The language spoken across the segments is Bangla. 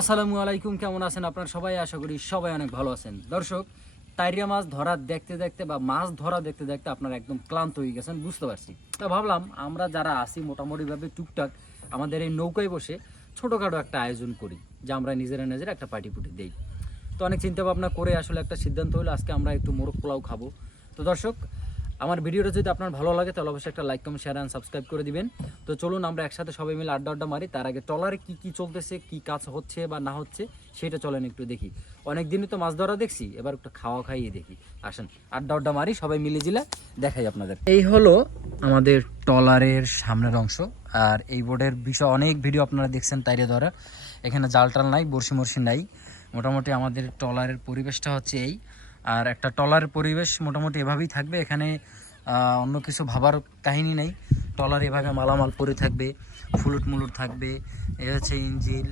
আসসালামু আলাইকুম, কেমন আছেন আপনারা সবাই? আশা করি সবাই অনেক ভালো আছেন। দর্শক, টাইরিয়া মাছ ধরা দেখতে দেখতে বা মাছ ধরা দেখতে দেখতে আপনারা একদম ক্লান্ত হয়ে গেছেন, বুঝতে পারছি। তো ভাবলাম আমরা যারা আছি মোটামুটিভাবে টুকটাক আমাদের এই নৌকায় বসে ছোটোখাটো একটা আয়োজন করি, যে আমরা নিজেরা একটা পার্টি পুটি দেই। তো অনেক চিন্তা ভাবনা করে আসলে একটা সিদ্ধান্ত হলো আজকে আমরা একটু মোরগ পোলাও খাবো। তো দর্শক, আমার ভিডিওটা যদি আপনার ভালো লাগে তাহলে অবশ্যই একটা like, comment, share and subscribe করে দিবেন। তো চলুন আমরা একসাথে সবাই মিলে আড্ডা মারি। তার আগে ট্রলারে কি চলতেছে, কি কাজ হচ্ছে বা না হচ্ছে সেটা চলেন একটু দেখি। অনেক দিনই তো মাছ ধরা দেখছি, এবার একটু খাইয়ে দেখি। আসেন আড্ডা মারি সবাই মিলে জিলে দেখাই আপনাদের। এই হলো আমাদের ট্রলারের সামনের অংশ। আর এই বোর্ডের বিষয়ে অনেক ভিডিও আপনারা দেখছেন টাইরে ধরা। এখানে জাল টাল নাই, বড়শি মরশি নাই। মোটামুটি আমাদের ট্রলারের পরিবেশটা হচ্ছে এই। আর একটা ট্রলারের পরিবেশ মোটামুটি এভাবেই থাকবে। এখানে অন্য কিছু ভাবার কাহিনী নেই। ট্রলার এভাবে মালামাল পরে থাকবে, ফুলুট মুলুট থাকবে, এ হচ্ছে ইঞ্জিল,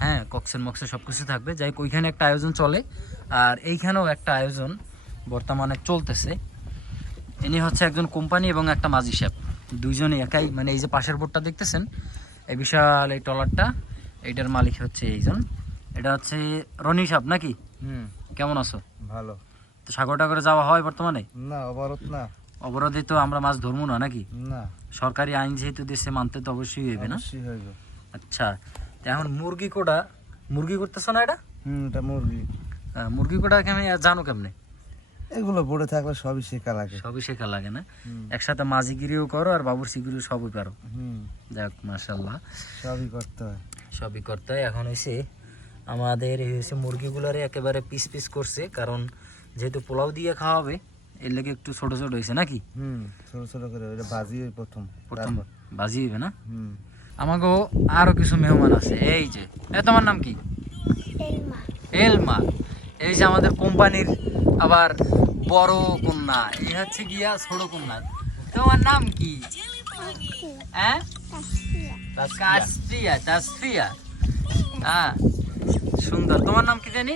হ্যাঁ, কক্সের মক্সের সব কিছু থাকবে। যাই হোক, ওইখানে একটা আয়োজন চলে আর এইখানেও একটা আয়োজন বর্তমানে চলতেছে। ইনি হচ্ছে একজন কোম্পানি এবং একটা মাঝি সাহেব, দুইজনে একাই। মানে এই যে পাশের বোর্ডটা দেখতেছেন, এই বিশাল এই ট্রলারটা, এইটার মালিক হচ্ছে এইজন। এটা হচ্ছে রনি সাহেব নাকি? কেমন আছো? ভালো। তো সাগর টাগরে যাওয়া হয় বর্তমানে? না, অবরোধ না। অবরোধে তো আমরা মাছ ধরবো না নাকি? না, সরকারি আইন যেহেতু দেশে মানতে তো অবশ্যই হইবে না? অবশ্যই হইবে। আচ্ছা, তো এখন মুরগি করতেছো না? এটা এটা মুরগি। মুরগি কোটা কেমন জানো কেমনে? এগুলো পড়ে থাকলে সবই শেখা লাগে। সবই শেখা লাগে না? একসাথে মাঝিগিরিও করো আর বাবুরচিগিরিও সবই পারো। যাক, মাশাআল্লাহ, সবই করতে হয়। এখন হয়েছে আমাদের এই হয়েছে মুরগিগুলারে একেবারে পিস পিস করছে, কারণ যেহেতু পোলাও দিয়ে খাওয়াবে এর লেগে একটু ছোট ছোট হয়েছে নাকি? ছোট ছোট করে এটা ভাজি প্রথম ভাজি হইবে না? আমাকেও আরো কিছু মেহমান আছে। এই যে, তোমার নাম কি? এলমা। এই যে আমাদের কোম্পানির আবার বড় কন্যা, এই হচ্ছে গিয়া ছোট কন্যা। তোমার নাম কি? হ্যাঁ, তাসফিয়া। হ্যাঁ, সুন্দর। তোমার নাম কি জানি?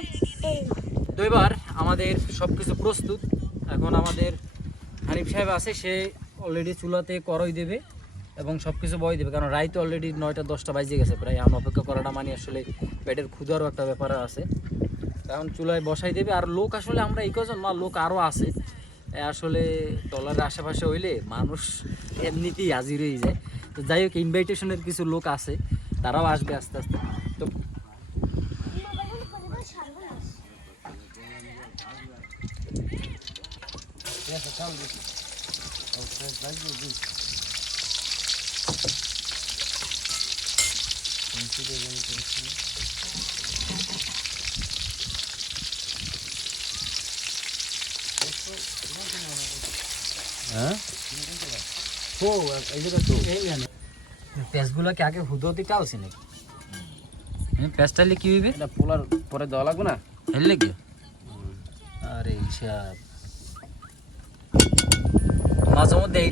তো এবার আমাদের সবকিছু প্রস্তুত। এখন আমাদের হানিফ সাহেব আছে, সে অলরেডি চুলাতে কড়াই দেবে এবং সবকিছু বয় দেবে, কারণ রাইতে অলরেডি 9টা 10টা বাজে গেছে প্রায়। এখন অপেক্ষা করাটা মানে আসলে পেটের ক্ষুধারও একটা ব্যাপার আছে। এখন চুলায় বসাই দেবে। আর লোক আসলে আমরা এই কজন না, লোক আরও আছে আসলে। ট্রলারের আশেপাশে হইলে মানুষ এমনিতেই হাজির হয়ে যায়। তো যাই হোক, ইনভাইটেশনের কিছু লোক আছে, তারাও আসবে আস্তে আস্তে। তো পেঁয়াজগুলোকে আগে হুদো দিতে আসি নাকি? পেঁয়াজটাইলে কি হইবে? এটা পোলার পরে দেওয়া লাগবে না? এর লেগে? আরে হিসাব মাঝে মধ্যে এই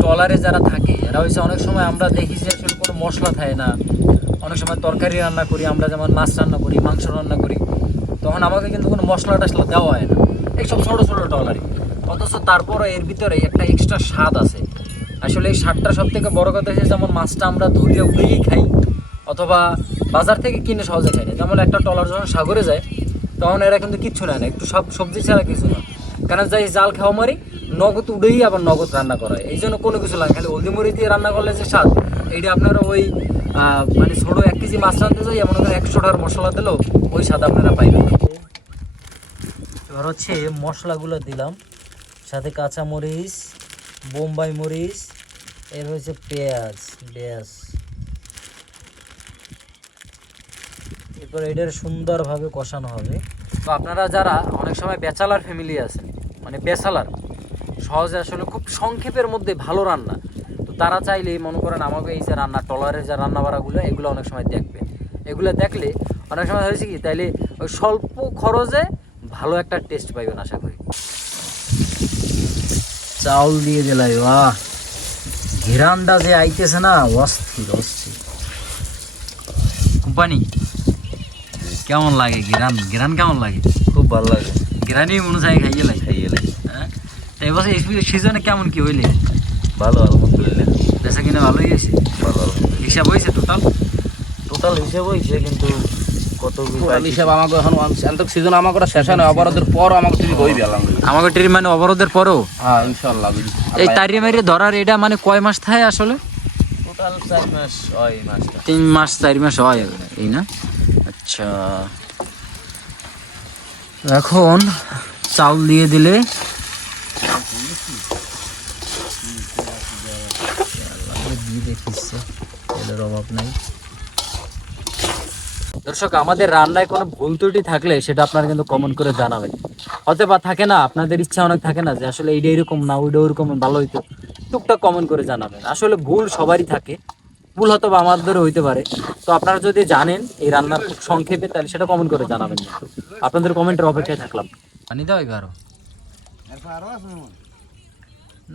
ট্রলারে যারা থাকে এরা হয়েছে, অনেক সময় আমরা দেখি যে আসলে কোনো মশলা থাকে না। অনেক সময় তরকারি রান্না করি আমরা, যেমন মাছ রান্না করি, মাংস রান্না করি, তখন আমাকে কিন্তু কোনো মশলা টশলা দেওয়া হয় না এইসব ছোটো ছোটো ট্রলারে। অথচ তারপরে এর ভিতরে একটা এক্সট্রা স্বাদ আছে। আসলে এই স্বাদটা সব থেকে বড় কথা হচ্ছে, যেমন মাছটা আমরা ধরিয়ে উড়িয়েই খাই অথবা বাজার থেকে কিনে সহজে খাই না। যেমন একটা ট্রলার যখন সাগরে যায় তখন এরা কিন্তু কিচ্ছু নেয় না, একটু সব সবজি ছাড়া কিছু না। কারণ যাই জাল খাওয়া মারি, নগদ উড়েই আবার নগদ রান্না করা হয়, এই জন্য কোনো কিছু লাগে। খালি হলদি মরিচ দিয়ে রান্না করলে যে স্বাদ, এইটা আপনারা ওই মানে ছোটো 1 কেজি মাছ রাঁধতে যাই এমন করে 100টার মশলা দিলেও ওই স্বাদ আপনারা পাইবেন। এবার হচ্ছে মশলাগুলো দিলাম, সাথে কাঁচা মরিচ, বোম্বাই মরিচ, এর হচ্ছে পেঁয়াজ, এরপর এটার সুন্দরভাবে কষানো হবে। তো আপনারা যারা অনেক সময় ব্যাচেলার ফ্যামিলি আছেন, মানে ব্যাচেলার সহজে আসলে খুব সংক্ষেপের মধ্যে ভালো রান্না, তো তারা চাইলেই মনে করেন আমাকে এই যে রান্না ট্রলারের যে রান্না বাড়াগুলো এগুলো অনেক সময় দেখবে। এগুলো দেখলে অনেক সময় হয়েছে কি, তাইলে ওই স্বল্প খরচে ভালো একটা টেস্ট পাইবেন আশা করি। চাউল দিয়ে দিলাই, বাহ, ঘিরানটা যে আইতেছে না, অস্থির। কোম্পানি কেমন লাগে? ঘিরান কেমন লাগে? খুব ভালো লাগে। ঘিরানই মনে চাই খাইয়ে লাই। হ্যাঁ, তো এবছর সিজনে কেমন কি হইলে? ভালো, আলহামদুলিল্লাহ। বেচা কিনা ভালোই গেছে? ভালো, হিসাব হয়েছে টোটাল হিসেব হয়েছে, কিন্তু কত হিসাব আমাকে এখন সেন্টক সিজন আমাকে শেষ হয় না, অবরোধের পর আমাকে টিভি হইবে আলহামদুলিল্লাহ। আমাকে ট্রি মানে অবরোধের পরেও হ্যাঁ ইনশাআল্লাহ। এই তারিয়া মারি ধরার এটা মানে কয় মাস থাকে আসলে? টোটাল 4 মাস হয় মাছটা। 3 মাস 4 মাস হয় এই না? আচ্ছা, এখন চাউল দিয়ে দিলে অভাব নাই। দর্শক, আমাদের রান্নায় কোনো ভুল ত্রুটি থাকলে সেটা আপনারা কিন্তু কমেন্ট করে জানাবেন। হতে বা থাকে না, আপনাদের ইচ্ছা অনেক থাকে না যে আসলে এইটা এরকম না ওইটা ওরকম ভালো হইতো, টুকটাক কমেন্ট করে জানাবেন। আসলে ভুল সবারই থাকে, ভুল হয়তো বা আমাদেরও হইতে পারে। তো আপনারা যদি জানেন এই রান্নার খুব সংক্ষেপে, তাহলে সেটা কমেন্ট করে জানাবেন। আপনাদের কমেন্টের অপেক্ষায় থাকলাম। পানি দাও এবারও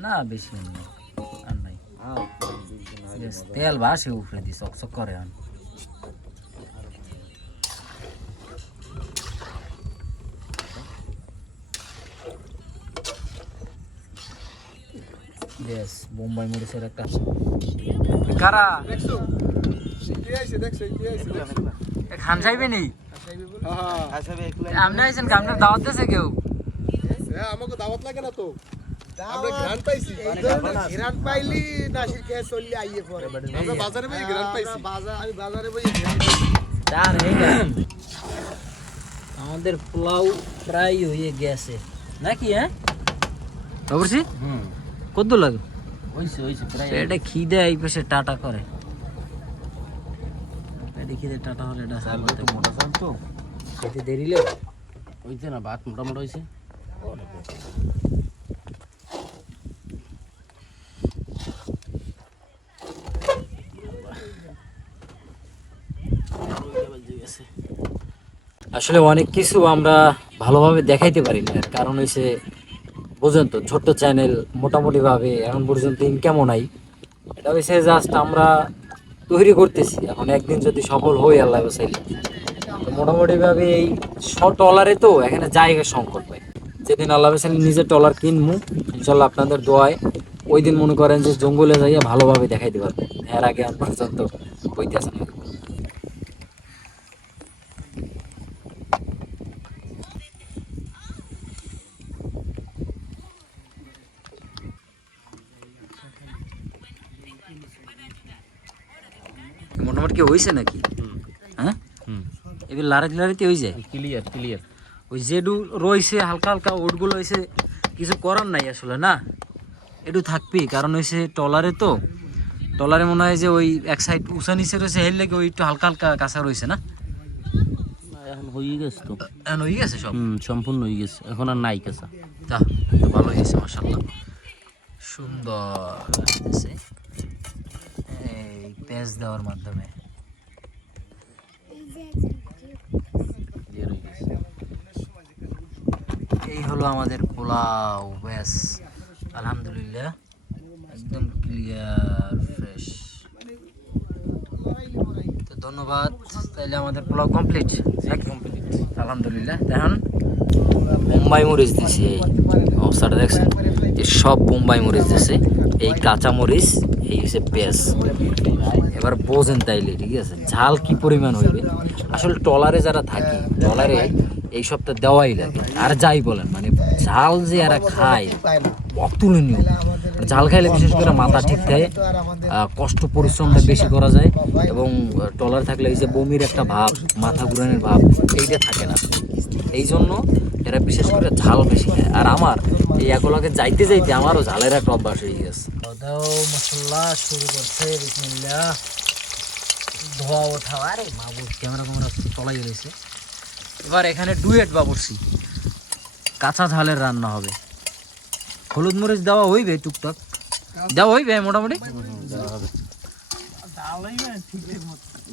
না, বেশি আর নাই। তেল বাসে উপরে দিয়ে চকচক করে। বোম্বাই মরিচের একটা কারা খান চাইবে নি? আপনি আইছেন, আপনার দাওয়াত দিয়েছে কেউ? আমাকে দাওয়াত লাগে না তো, আমরা গ্রান্ট পাইছি। গ্রান্ট পাইলি নাসির খেয়ে চললে আইয়ে পরে আমরা বাজারে বই গ্রান্ট পাইছি। আমি বাজারে বই গ্রান্ট পাইছি। জান আমাদের পোলাও প্রায় হয়ে গেছে নাকি? হ্যাঁ অবশ্যই। কত লাগে? হইছে প্রায়। এটা খিদে এই পাশে টাটা করে, এটা খিদে টাটা হলে এটা চাল তো মোটা চাল তো খেতে দেরিলে হইছে না, ভাত মোটামুটি হইছে। আসলে অনেক কিছু আমরা ভালোভাবে দেখাইতে পারি না, কারণ হচ্ছে বুঝেন তো, ছোট্ট চ্যানেল, মোটামুটি ভাবে এখন পর্যন্ত ইনকামও নাই। এটা হচ্ছে জাস্ট আমরা তৈরি করতেছি। এখন একদিন যদি সফল হই আল্লাহ বাসাইলে, তো মোটামুটি ভাবে এই ট্রলারে তো এখানে জায়গা সংকট পাই। যেদিন আল্লাহ বাসাইলে নিজের ট্রলার কিনবো ইনশাল্লাহ আপনাদের দোয়ায়, ওই দিন মনে করেন যে জঙ্গলে যাইয়া ভালোভাবে দেখাইতে পারবো। এর আগে এখন পর্যন্ত হইতেছে না। মোটামুটি কি হয়েছে নাকি? হ্যাঁ, এবার লাড়াতে লাড়াতে হয়ে যায়। ক্লিয়ার। ওই যেটু রয়েছে হালকা হালকা ওটগুলো হয়েছে, কিছু করার নাই আসলে না, একটু থাকবেই। কারণ হয়েছে ট্রলারে তো, ট্রলারে মনে হয় যে ওই এক সাইড উঁচা নিচে রয়েছে, হেল লেগে ওই একটু হালকা হালকা কাঁচা রয়েছে না? এখন হয়ে গেছে তো, এখন হয়ে গেছে সব, সম্পূর্ণ হয়ে গেছে, এখন আর নাই কাঁচা। তা তো ভালো হয়েছে মাশাআল্লাহ, সুন্দর লাগতেছে এই পেঁয়াজ দেওয়ার মাধ্যমে। এই হলো আমাদের পোলাও, ব্যাস আলহামদুলিল্লাহ একদম ক্লিয়ার ফ্রেশ। তো ধন্যবাদ, তাইলে আমাদের পোলাও কমপ্লিট আলহামদুলিল্লাহ। এখন বোম্বাই মরিচ দিছি, এই অবস্থাটা দেখছেন, এই সব বোম্বাই মরিচ দিছে, এই কাঁচা মরিচ, এই হচ্ছে পেঁয়াজ। এবার বোঝেন তাইলে, ঠিক আছে, ঝাল কি পরিমাণ হইবে। আসলে ট্রলারে যারা থাকে, ট্রলারে এই সবটা দেওয়াই লাগে। আর যাই বলেন, মানে ঝাল যে এরা খায় অতুলনীয়। ঝাল খাইলে বিশেষ করে মাথা ঠিক থাকে, কষ্ট পরিশ্রমটা বেশি করা যায়, এবং ট্রলার থাকলে এই যে বমির একটা ভাব, মাথা ঘুরানোর ভাব, এইটা থাকে না। এই জন্য এরা বিশেষ করে ঝাল বেশি খায়। আর আমার এই এগুলোকে যাইতে যাইতে আমারও ঝালের একটা অভ্যাস হয়ে গেছে। মশলা শুরু করছে, বিসমিল্লাহ, ধোয়া ওঠা। আরে বাবু ক্যামেরা চলাই রয়েছে। এবার এখানে ডুয়েট বাবুর্চি, কাঁচা ঝালের রান্না হবে। হলুদ মরিচ দেওয়া হইবে, টুকটাক দেওয়া হইবে মোটামুটি,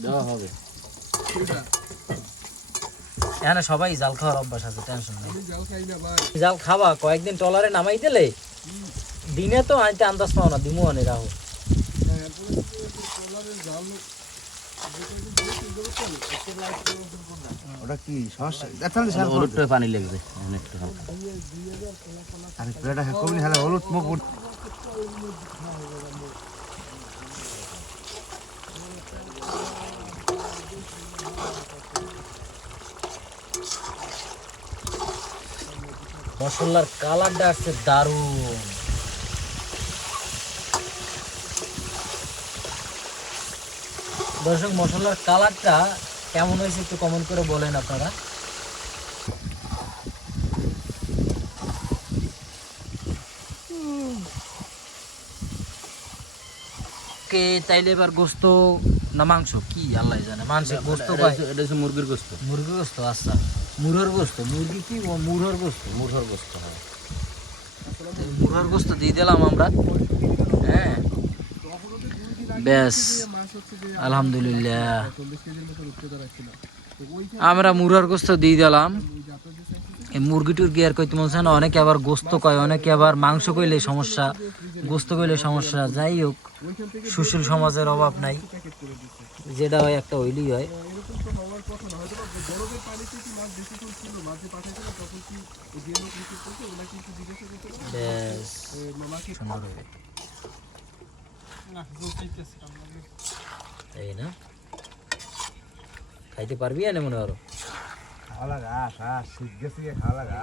দেওয়া হবে। এখানে সবাই জাল খাওয়ার অভ্যাস আছে, টেনশন নেই। জাল খাবা, কয়েকদিন ট্রলারে নামাই দিলে দিনে তো আনতে আন্দাজ পাও না, দিমু আনে রাহো। ওটা কি সমস্যা? হলুদটা পানি লাগবে একটু হালকা। আরে পুরোটা কমনি হলে হলুদ মুখ মশলার কালারটা আসছে দারুণ। দর্শক মশলার কালারটা কেমন হয়েছে একটু কমেন্ট করে বলেন আপনারা। কে তাইলে এবার গোস্ত না মাংস কি আল্লাহ জানে, মাংসের গোস্ত কয়? এটা হচ্ছে মুরগির গোস্ত। মুরগির গোস্ত, আচ্ছা মুরহর গোস্ত। মুরগি কি মুরহর গোস্ত? মুরগির গোস্ত, হ্যাঁ। মুরহর গোস্ত দিয়ে দিলাম আমরা। হ্যাঁ ব্যাস আলহামদুলিল্লাহ আমরা মুরহর গোস্ত দিয়ে দিলাম। এই মুরগি টুরগি আর কইতে বলছে না, অনেকে আবার গোস্ত কয়, অনেকে আবার মাংস কইলে সমস্যা, গোস্ত কইলে সমস্যা। যাই হোক সুশীল সমাজের অভাব নাই, যেটা হয় একটা হইলেই হয়। ব্যাস সুন্দর হবে। এই না খাইতে পারবি না মনে করো? খাওয়া লাগা শীত গেছে খাওয়া লাগা।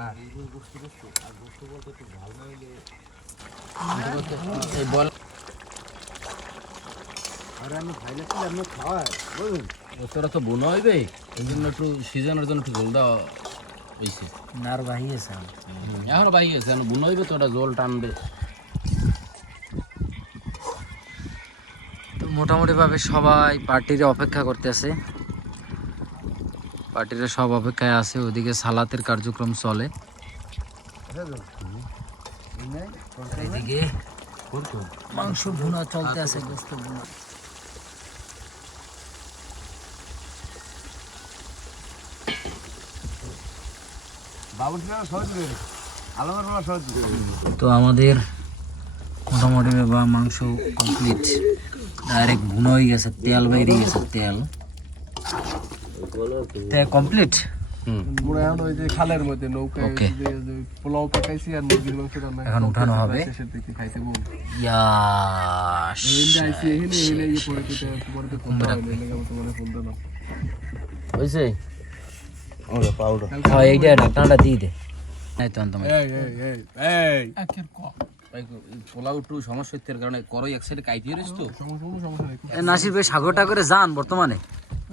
এই বল আরে আমি খাইলে কি আপনি খাওয়ায় বলুন। গোস্তটা তো বোনা হইবে, এই জন্য একটু সিজনের জন্য একটু জল দেওয়া হয়েছে। নার বাহিয়েছে এখনো বাকি আছে, এখন বোনা হইবে তো ওটা জল টানবে। তো মোটামুটি ভাবে সবাই পার্টির অপেক্ষা করতেছে, পার্টিরা সব অপেক্ষায় আছে। ওদিকে সালাতের কার্যক্রম চলে, এদিকে মাংস ভুনা চলতে আছে, গোস্ত ভুনা। বাবুর ছিল সহজ করে আলমের বলা সহজ। তো আমাদের মোটামুটি বা মাংস কমপ্লিট, ডাইরেক্ট ভুনা হয়ে গেছে, তেল বাইরে গেছে, তেল কমপ্লিট। মোরা এখন ওই যে খালের মধ্যে নৌকা ওকে পোলাও পাকাইছি আর মুরগির মাংস রান্না এখন উঠানো হবে। শেষের দিকে খাইতে বল ইয়াশ আইছি এখানে এনে এই পরে তো ফোন দাও এনে তোমার ফোন দাও হইছে ওরে পাউডার হ্যাঁ এইটা ঢাকনাটা দিয়ে দে। এই তো তোমার এই আকের ক ভাই পোলাও একটু সমস্যা হচ্ছে কারণে করই এক সাইডে কাইতে রইছ তো। সমস্যা নেই। নাসির ভাই সাগরটা করে যান বর্তমানে?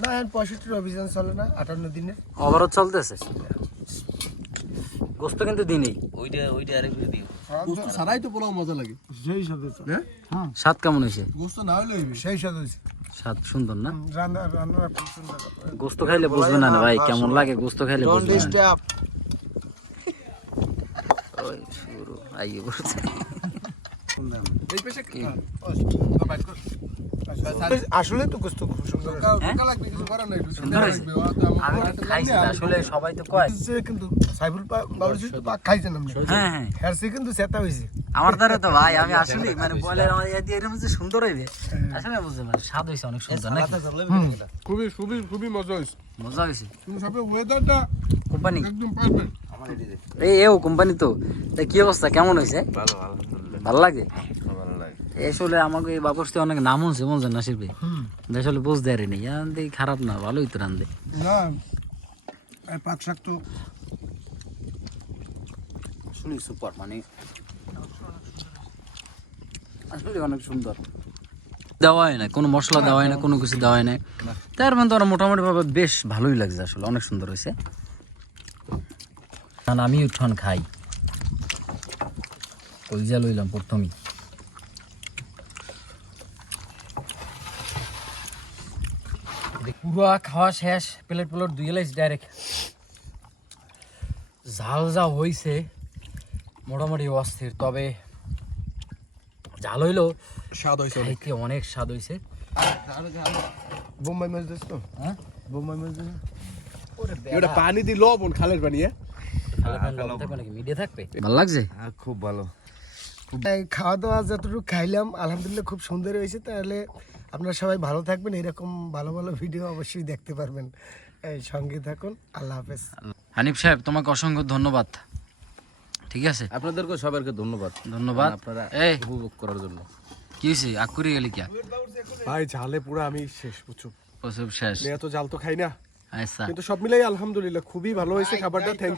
না এখন 65 অভিযান চলে না 58 দিনে অবরোধ চলতেছে, গোস্ত কিন্তু দিনই ওইটা আরেক দিও। গোস্ত ছাড়াই তো পোলাও মজা লাগে সেই সাথে হ্যাঁ স্বাদ কেমন হয়েছে? গোস্ত না হলে সেই স্বাদ হইছে স্বাদ সুন্দর না? রান্না রান্না খুব সুন্দর। গোস্ত খাইলে বুঝবে না ভাই কেমন লাগে, গোস্ত খাইলে বুঝবে না। ওই শুরু আইয়ে বসে এই পেশে কি আসলে তো গোস্ত খুব সুন্দর লাগবে, কিছু করার নাই, সুন্দর লাগবে। আমি তো খাইছি আসলে, সবাই তো কয়। কিন্তু সাইফুল বাবুজি তো পাক খাইছেন আপনি? হ্যাঁ হ্যাঁ হেরসি কিন্তু সেটা হইছে আমার দ্বারা তো ভাই, আমি আসলে মানে বলে আমার ইয়া দিয়ে এরকম যে সুন্দর হইবে আসলে বুঝতে পারি, স্বাদ হইছে অনেক সুন্দর নাকি? খুবই খুবই খুবই মজা হইছে। মজা হইছে। কিন্তু সবে ওয়েদারটা কোম্পানি একদম পারফেক্ট। এও কোম্পানি তো, তা কি অবস্থা কেমন হইছে? ভালো আলহামদুলিল্লাহ ভালো লাগে? ভালো লাগে। আসলে আমাকে এই বাবরস্তে অনেক নাম হচ্ছে বলছেন নাসির ভাই, আসলে বুঝতে পারিনি। খারাপ না, ভালোই তো রান্ধে। না এই পাক শাক তো আসলে সুপার, মানে আসলে অনেক সুন্দর। দেওয়া হয় না কোনো মশলা, দেওয়া হয় না কোনো কিছু, দেওয়া হয় না। তার মানে তো মোটামুটি ভাবে বেশ ভালোই লাগছে, আসলে অনেক সুন্দর হয়েছে। আমি উঠান খাই, কলজা লইলাম প্রথমেই। পুরো খাওয়া শেষ, প্লেট প্লেট ধুয়ে লাইছি ডাইরেক্ট। ঝাল যা হয়েছে মোটামুটি অস্থির, তবে ঝাল হইলো স্বাদ হইছে অনেক। খাইতে অনেক স্বাদ হয়েছে। বোম্বাই মাছ দিস তো? হ্যাঁ বোম্বাই মাছ দিস? ওরে এটা পানি দি লবণ, খালের পানি। মিডিয়া থাকবে, ভালো লাগছে খুব ভালো। খাওয়া দাওয়া যতটুকু খাইলাম আলহামদুলিল্লাহ খুব সুন্দর হয়েছে। তাহলে আপনারা সবাই ভালো থাকবেন, এরকম ভালো ভালো ভিডিও অবশ্যই দেখতে পারবেন। এই সঙ্গে থাকুন, আল্লাহ হাফেজ। হানিফ সাহেব তোমাকে অসংখ্য ধন্যবাদ। ঠিক আছে, আপনাদেরকে সবাইকে ধন্যবাদ ধন্যবাদ। আপনারা এই উপভোগ করার জন্য। কি হয়েছে আকুরি গেলি কে? ভাই ঝালে পুরো আমি শেষ, বুঝছো? প্রসব শেষ। এত জাল তো খাই না, আচ্ছা কিন্তু সব মিলাই আলহামদুলিল্লাহ খুবই ভালো হয়েছে খাবারটা। থ্যাংক